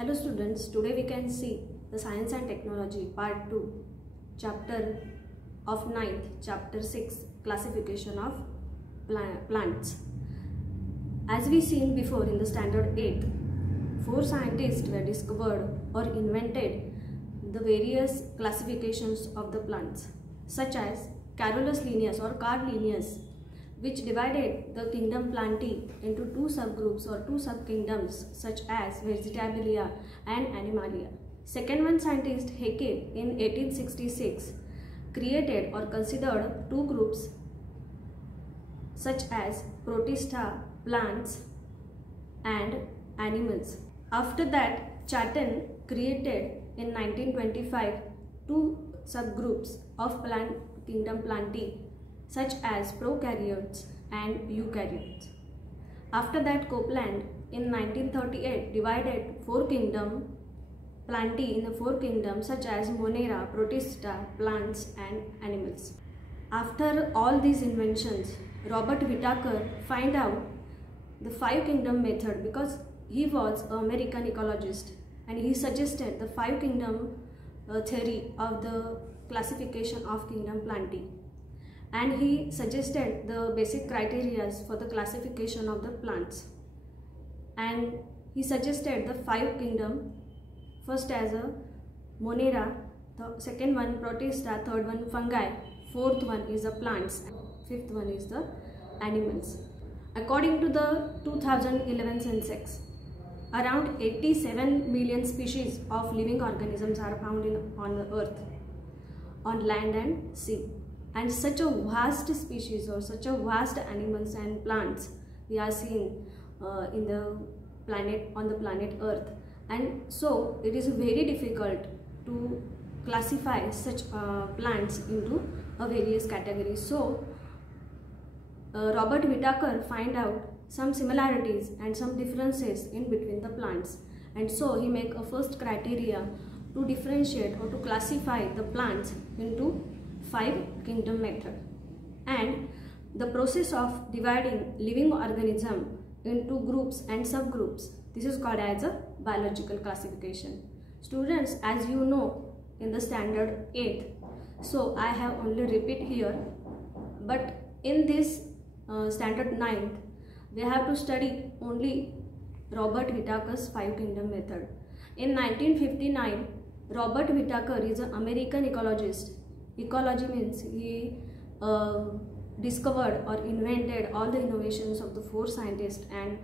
Hello students, today we can see the Science and Technology Part 2, Chapter of 9th, Chapter 6, Classification of Plants. As we seen before in the Standard 8, 4 scientists were discovered or invented the various classifications of the plants, such as Carolus Linnaeus or Carl Linnaeus, which divided the kingdom Plantae into 2 subgroups or 2 subkingdoms such as Vegetabilia and Animalia. Second one, scientist Haeckel in 1866 created or considered 2 groups such as Protista, plants and animals. After that, Chaitin created in 1925 2 subgroups of plant kingdom Plantae such as prokaryotes and eukaryotes. After that, Copeland in 1938 divided 4 kingdom Plantae in the 4 kingdoms such as Monera, Protista, plants and animals. After all these inventions, Robert Whittaker found out the 5 kingdom method because he was an American ecologist and he suggested the 5 kingdom theory of the classification of kingdom Plantae. And he suggested the basic criteria for the classification of the plants. And he suggested the 5 kingdom, first as a Monera, the second one Protista, third one fungi, fourth one is the plants, fifth one is the animals. According to the 2011 census, around 87 million species of living organisms are found on the earth, on land and sea. And such a vast species or such a vast animals and plants we are seeing in the planet, on the planet Earth, and so it is very difficult to classify such plants into various categories. So Robert Whittaker find out some similarities and some differences in between the plants, and so he make a first criteria to differentiate or to classify the plants into 5 kingdom method. And the process of dividing living organism into groups and subgroups, this is called as a biological classification. Students, as you know in the standard 8, so I have only repeat here, but in this standard 9th we have to study only Robert Whittaker's 5 kingdom method. In 1959, Robert Whittaker is an American ecologist. Ecology means he discovered or invented all the innovations of the 4 scientists and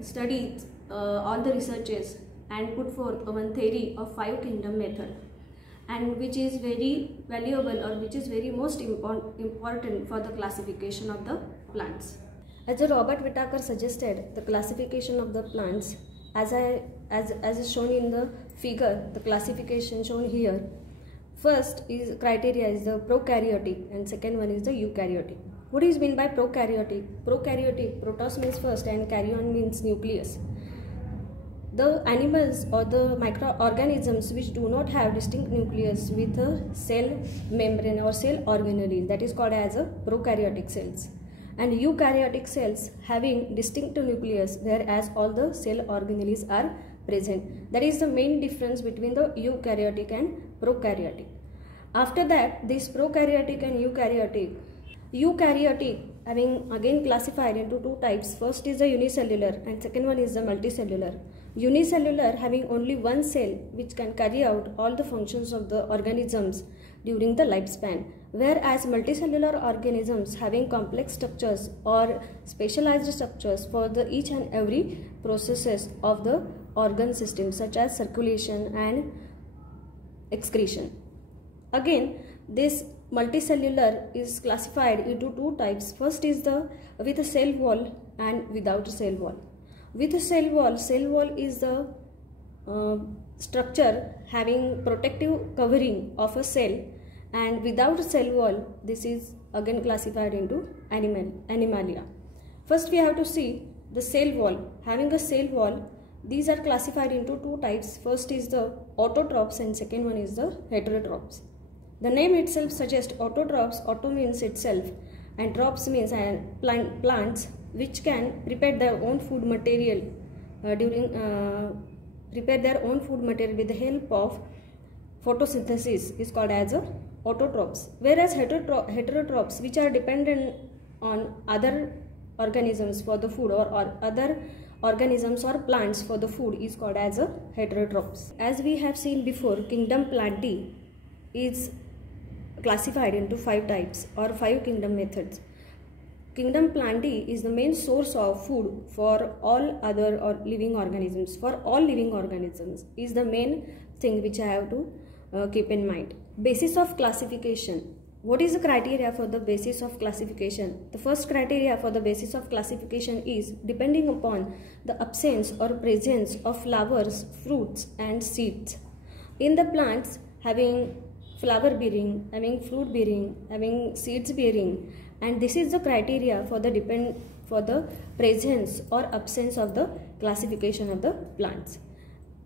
studied all the researches and put forth one theory of 5 kingdom method, and which is very valuable or which is very most important for the classification of the plants. As Robert Whittaker suggested the classification of the plants, as is shown in the figure, the classification shown here. First is criteria is the prokaryotic and second one is the eukaryotic. What is meant by prokaryotic? Prokaryotic, protos means first and karyon means nucleus. The animals or the microorganisms which do not have distinct nucleus with a cell membrane or cell organelles, that is called as a prokaryotic cells. And eukaryotic cells having distinct nucleus, whereas all the cell organelles are present. That is the main difference between the eukaryotic and prokaryotic. After that, this prokaryotic and eukaryotic having again classified into 2 types. First is the unicellular and second one is the multicellular. Unicellular having only one cell which can carry out all the functions of the organisms during the lifespan, whereas multicellular organisms having complex structures or specialized structures for the each and every processes of the organ system such as circulation and excretion. Again, this multicellular is classified into 2 types. First is the with a cell wall and without a cell wall. With a cell wall is the structure having protective covering of a cell, and without a cell wall this is again classified into animalia. First we have to see the cell wall. Having a cell wall, these are classified into 2 types. First is the autotrophs and second one is the heterotrophs. The name itself suggests autotrophs. Auto means itself and trophs means plants which can prepare their own food material during prepare their own food material with the help of photosynthesis is called as autotrophs, whereas heterotrophs, which are dependent on other organisms for the food or other organisms or plants for the food, is called as heterotrophs. As we have seen before, kingdom Plantae is classified into 5 types or 5 kingdom methods. Kingdom Plantae is the main source of food for all other or living organisms. For all living organisms is the main thing which I have to keep in mind. Basis of classification. What is the criteria for the basis of classification? The first criteria for the basis of classification is depending upon the absence or presence of flowers, fruits and seeds. In the plants having flower bearing, having fruit bearing, having seeds bearing, and this is the criteria for the presence or absence of the classification of the plants.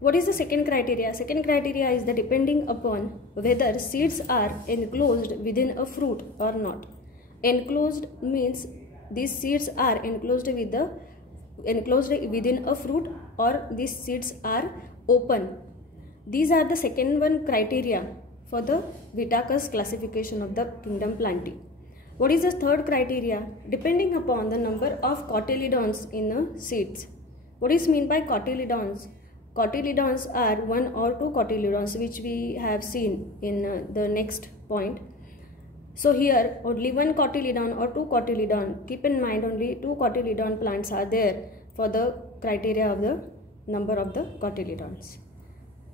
What is the second criteria? Second criteria is the depending upon whether seeds are enclosed within a fruit or not. Enclosed means these seeds are enclosed within a fruit, or these seeds are open. These are the second one criteria for the Whitaker's classification of the kingdom Plantae. What is the third criteria? Depending upon the number of cotyledons in seeds. What is meant by cotyledons? Cotyledons are 1 or 2 cotyledons, which we have seen in the next point. So here only 1 cotyledon or 2 cotyledon. Keep in mind only 2 cotyledon plants are there for the criteria of the number of the cotyledons.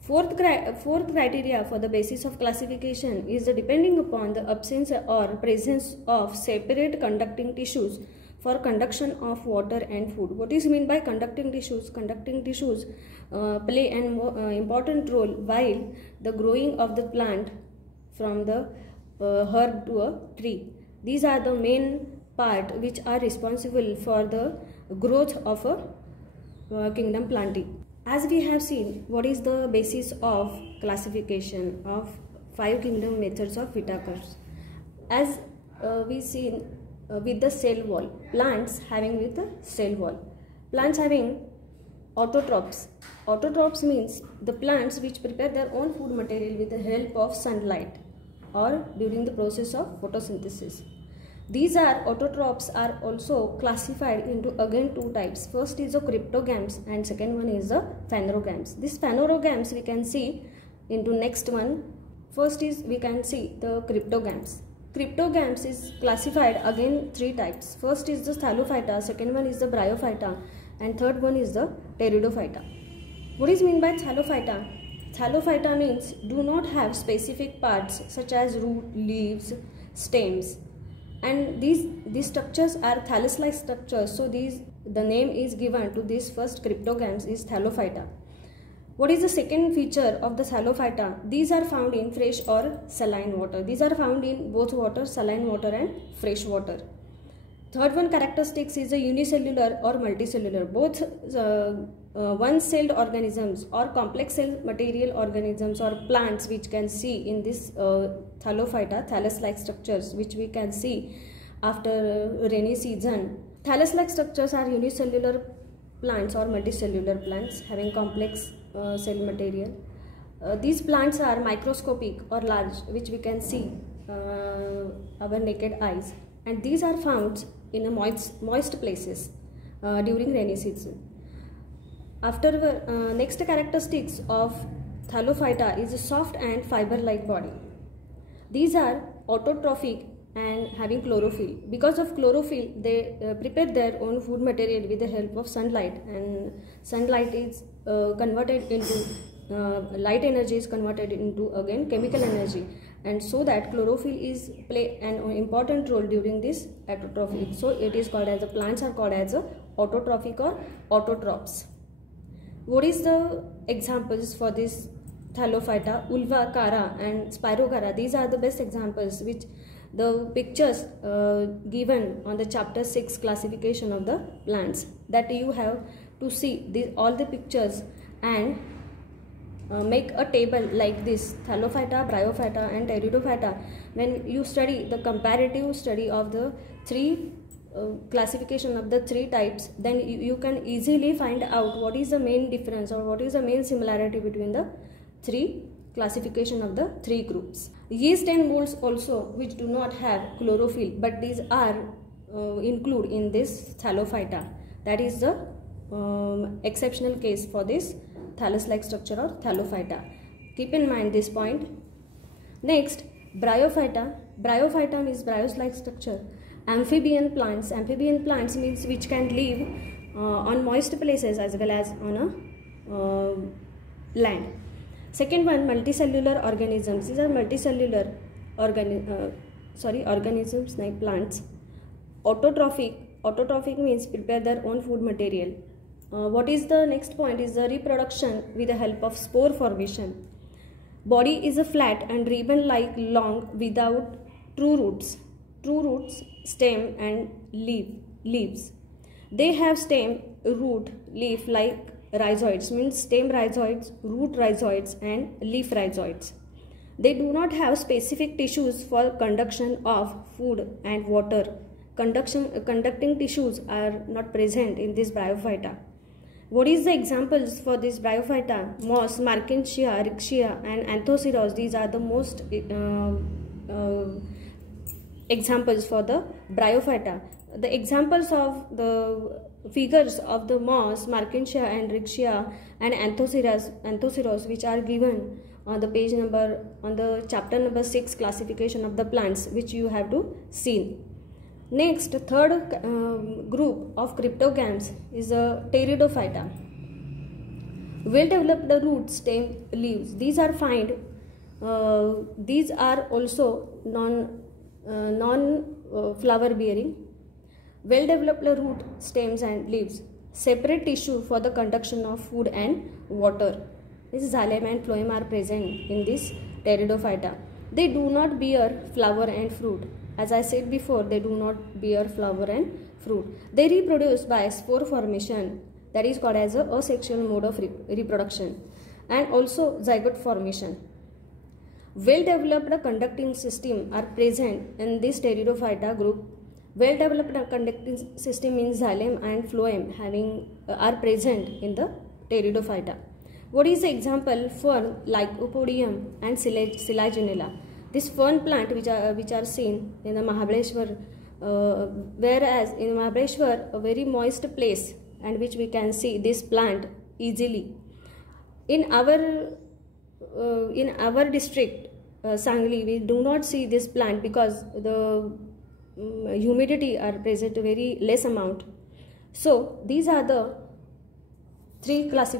Fourth criteria for the basis of classification is the depending upon the absence or presence of separate conducting tissues for conduction of water and food. What is meant by conducting tissues? Conducting tissues play an important role while the growing of the plant from the herb to a tree. These are the main part which are responsible for the growth of a kingdom Plantae. As we have seen, what is the basis of classification of 5 kingdom methods of Whitaker's? As we seen with the cell wall, plants having with the cell wall, plants having autotrophs. Autotrophs means the plants which prepare their own food material with the help of sunlight or during the process of photosynthesis. These autotrophs are also classified into again 2 types. First is the cryptogams and second one is the phanerogams. These phanerogams we can see into next one. First is we can see the cryptogams. Cryptogams is classified again 3 types. First is the Thallophyta, second one is the Bryophyta and third one is the Pteridophyta. What is meant by Thallophyta? Thallophyta means do not have specific parts such as root, leaves, stems. And these structures are thallus-like structures, so the name is given to this first cryptogams is Thallophyta. What is the second feature of the Thallophyta? These are found in fresh or saline water. These are found in both water, saline water and fresh water. Third one characteristics is a unicellular or multicellular. Both one-celled organisms or complex cell material organisms or plants which can see in this Thallophyta, thallus-like structures which we can see after rainy season. Thallus-like structures are unicellular plants or multicellular plants having complex cell material. These plants are microscopic or large, which we can see our naked eyes, and these are found in a moist places during rainy season. After next characteristics of Thallophyta is a soft and fiber-like body. These are autotrophic and having chlorophyll. Because of chlorophyll, they prepare their own food material with the help of sunlight, and sunlight is converted into light energy is converted into again chemical energy, and so that chlorophyll is play an important role during this autotrophy. So it is called as the plants are called as autotrophic or autotrophs. What is the examples for this Thallophyta? Ulva, Chara and Spirochara. These are the best examples which the pictures given on the chapter 6 classification of the plants, that you have to see all the pictures and make a table like this: Thallophyta, Bryophyta and Pteridophyta. When you study the comparative study of the 3 classification of the three types, then you can easily find out what is the main difference or what is the main similarity between the three classification of the three groups. Yeast and molds also, which do not have chlorophyll, but these are included in this Thallophyta. That is the exceptional case for this thallus-like structure or Thallophyta. Keep in mind this point. Next, Bryophyta. Bryophyta means bryos-like structure. Amphibian plants. Amphibian plants means which can live on moist places as well as on a land. Second one, multicellular organisms. These are multicellular organisms like plants. Autotrophic. Autotrophic means prepare their own food material. What is the next point is the reproduction with the help of spore formation. Body is a flat and ribbon-like long without true roots. True roots, stem and leaves. They have stem, root, leaf like rhizoids, means stem rhizoids, root rhizoids and leaf rhizoids. They do not have specific tissues for conduction of food and water. Conducting tissues are not present in this Bryophyta. What is the examples for this Bryophyta? Moss, Marchantia, Rixia and Anthoceros. These are the most examples for the Bryophyta. The examples of the figures of the moss, Marchantia and Rixia and Anthoceros, which are given on the page number, on the chapter number 6, classification of the plants, which you have to see. Next, third group of cryptogams is a Pteridophyta. Well-developed roots, stem, leaves. These are found. These are also non-flower bearing. Well-developed root, stems and leaves. Separate tissue for the conduction of food and water. This xylem and phloem are present in this Pteridophyta. They do not bear flower and fruit. As I said before, they do not bear flower and fruit. They reproduce by spore formation, that is called as a asexual mode of reproduction, and also zygote formation. Well-developed conducting system are present in this Pteridophyta group. Well-developed conducting system in xylem and phloem are present in the Pteridophyta. What is the example? Fern, Lycopodium and Selaginella. This fern plant which are seen in the Mahabaleshwar, whereas in Mahabaleshwar a very moist place and which we can see this plant easily. In our district Sangli, we do not see this plant because the humidity are present a very less amount. So these are the three groups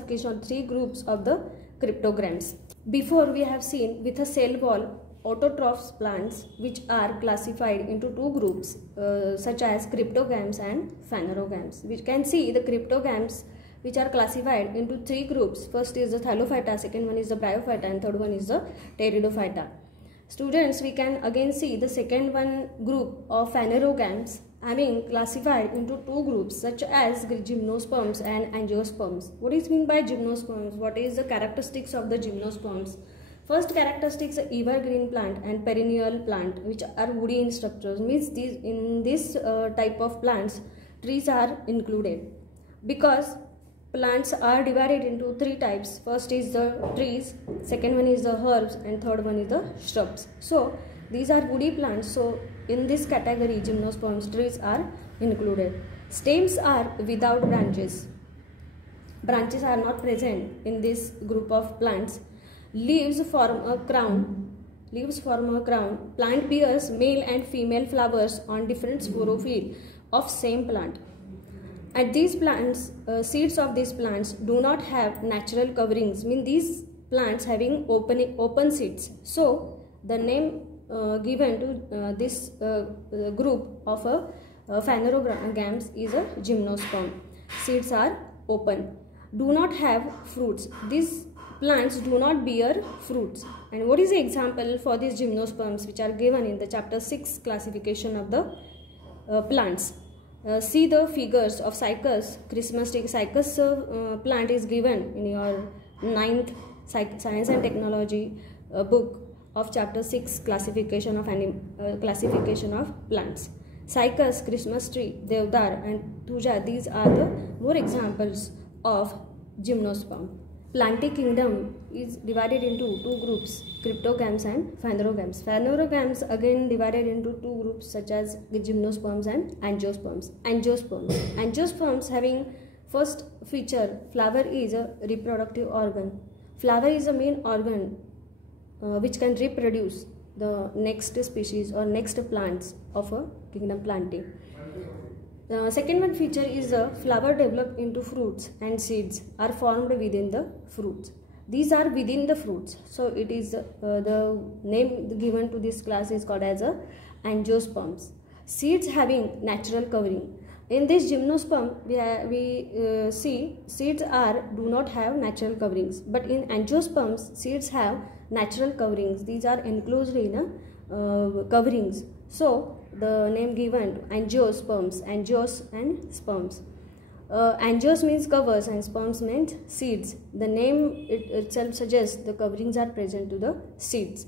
of the cryptogams. Before we have seen with a cell wall autotrophs plants which are classified into two groups such as cryptogams and phanerogams. We can see the cryptogams which are classified into three groups. First is the Thallophyta, second one is the Bryophyta and third one is the Pteridophyta. Students, we can again see the second one group of phanerogams having classified into two groups such as gymnosperms and angiosperms. What is meant by gymnosperms? What is the characteristics of the gymnosperms? First characteristics are evergreen plant and perennial plant which are woody in structures. Means in this type of plants trees are included because plants are divided into three types. First is the trees, second one is the herbs and third one is the shrubs. So these are woody plants. So in this category gymnosperms trees are included. Stems are without branches. Branches are not present in this group of plants. Leaves form a crown. Plant bears male and female flowers on different sporophyll of same plant. At these plants, seeds of these plants do not have natural coverings. Mean these plants having open seeds. So the name given to this group of phanerogams is a gymnosperm. Seeds are open. Do not have fruits. These plants do not bear fruits. And what is the example for these gymnosperms which are given in the chapter 6 classification of the plants? See the figures of Cycas, Christmas tree. Cycas plant is given in your 9th Science and Technology book of chapter 6 classification of plants. Cycas, Christmas tree, Devdar and Tuja, these are the more examples of gymnosperm. Plantae kingdom is divided into two groups, cryptogams and phanerogams. Phanerogams again divided into two groups such as gymnosperms and angiosperms. Angiosperms having first feature, flower is a reproductive organ. Flower is a main organ which can reproduce the next species or next plants of a kingdom Plantae. The second one feature is the flower develop into fruits and seeds are formed within the fruits. These are within the fruits. So it is the name given to this class is called as a angiosperms. Seeds having natural covering. In this gymnosperm we see seeds do not have natural coverings, but in angiosperms seeds have natural coverings. These are enclosed in coverings. So the name given to angiosperms, angios and sperms. Angios means covers and sperms means seeds. The name itself suggests the coverings are present to the seeds.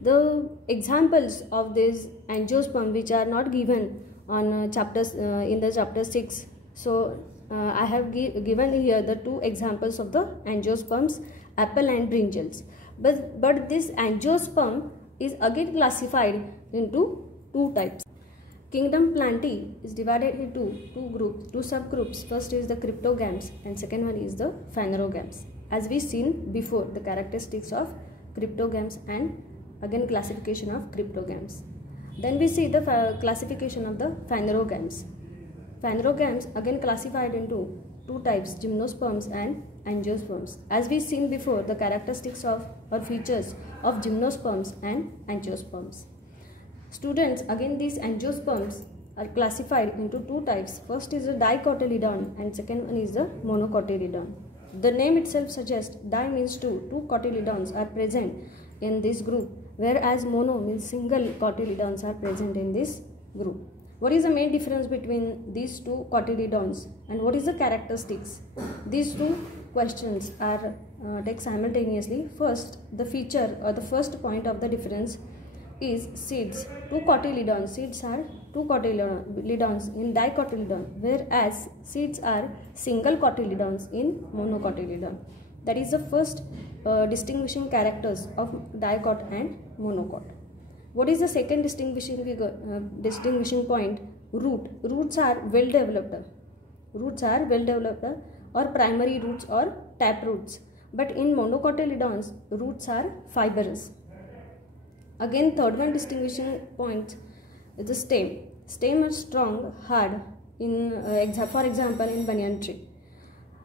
The examples of these angiosperm which are not given on chapters in the chapter 6. So I have given here the two examples of the angiosperms, apple and brinjals. But this angiosperm is again classified into two types. Kingdom Plantae is divided into two subgroups. First is the cryptogams and second one is the phanerogams. As we seen before, the characteristics of cryptogams and again classification of cryptogams. Then we see the classification of the phanerogams. Phanerogams again classified into two types, gymnosperms and angiosperms. As we seen before, the characteristics of or features of gymnosperms and angiosperms. Students, again these angiosperms are classified into two types. First is the dicotyledon and second one is the monocotyledon. The name itself suggests di means two. Two cotyledons are present in this group, whereas mono means single cotyledons are present in this group. What is the main difference between these two cotyledons and what is the characteristics? These two questions are taken simultaneously. First, the feature or the first point of the difference is seeds. Two cotyledons, seeds are two cotyledons in dicotyledon, whereas seeds are single cotyledons in monocotyledon. That is the first distinguishing characters of dicot and monocot. What is the second distinguishing point? Roots are well developed. Roots are well developed or primary roots or tap roots. But in monocotyledons, roots are fibrous. Again, third one distinguishing point is the stem. Stem is strong, hard, for example, in banyan tree.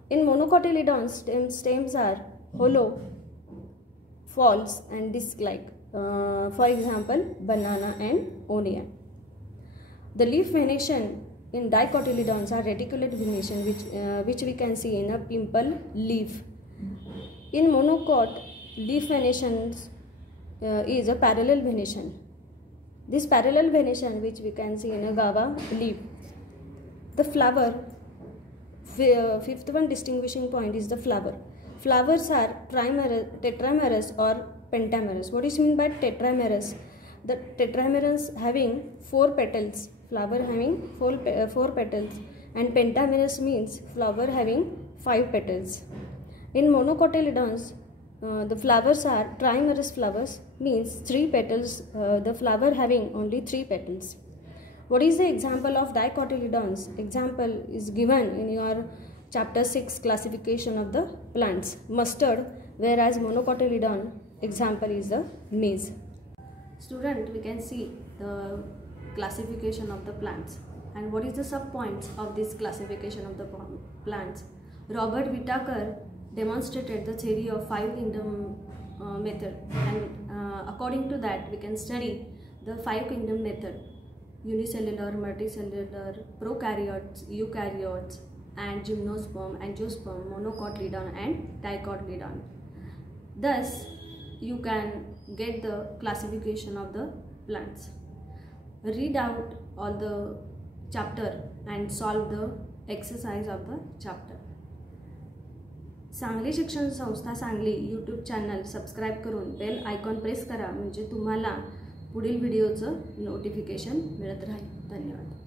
In monocotyledons, stems are hollow, false and disc-like. For example, banana and onion. The leaf venation in dicotyledons are reticulate venation, which we can see in a pimple leaf. In monocot, leaf venations is a parallel venation. This parallel venation which we can see in a guava leaf. The flower, fifth one distinguishing point is the flower. Flowers are tetramerous or pentamerous. What is mean by tetramerous? The tetramerous having 4 petals, flower having 4 petals, and pentamerous means flower having 5 petals. In monocotyledons, the flowers are trimerous flowers, means 3 petals, the flower having only 3 petals. What is the example of dicotyledons? Example is given in your chapter 6 classification of the plants. Mustard, whereas monocotyledon example is the maize. Student, we can see the classification of the plants and what is the sub points of this classification of the plants. Robert Whittaker demonstrated the theory of 5 kingdom method, and according to that we can study the 5 kingdom method: unicellular, multicellular, prokaryotes, eukaryotes, and gymnosperm, angiosperm, monocotyledon and dicotyledon. Thus you can get the classification of the plants. Read out all the chapter and solve the exercise of the chapter. Sangli शिक्षण संस्था Sangli YouTube channel subscribe करून bell icon press करा, म्हणजे तुम्हाला पुढील व्हिडिओचं notification मिळत राहील. धन्यवाद.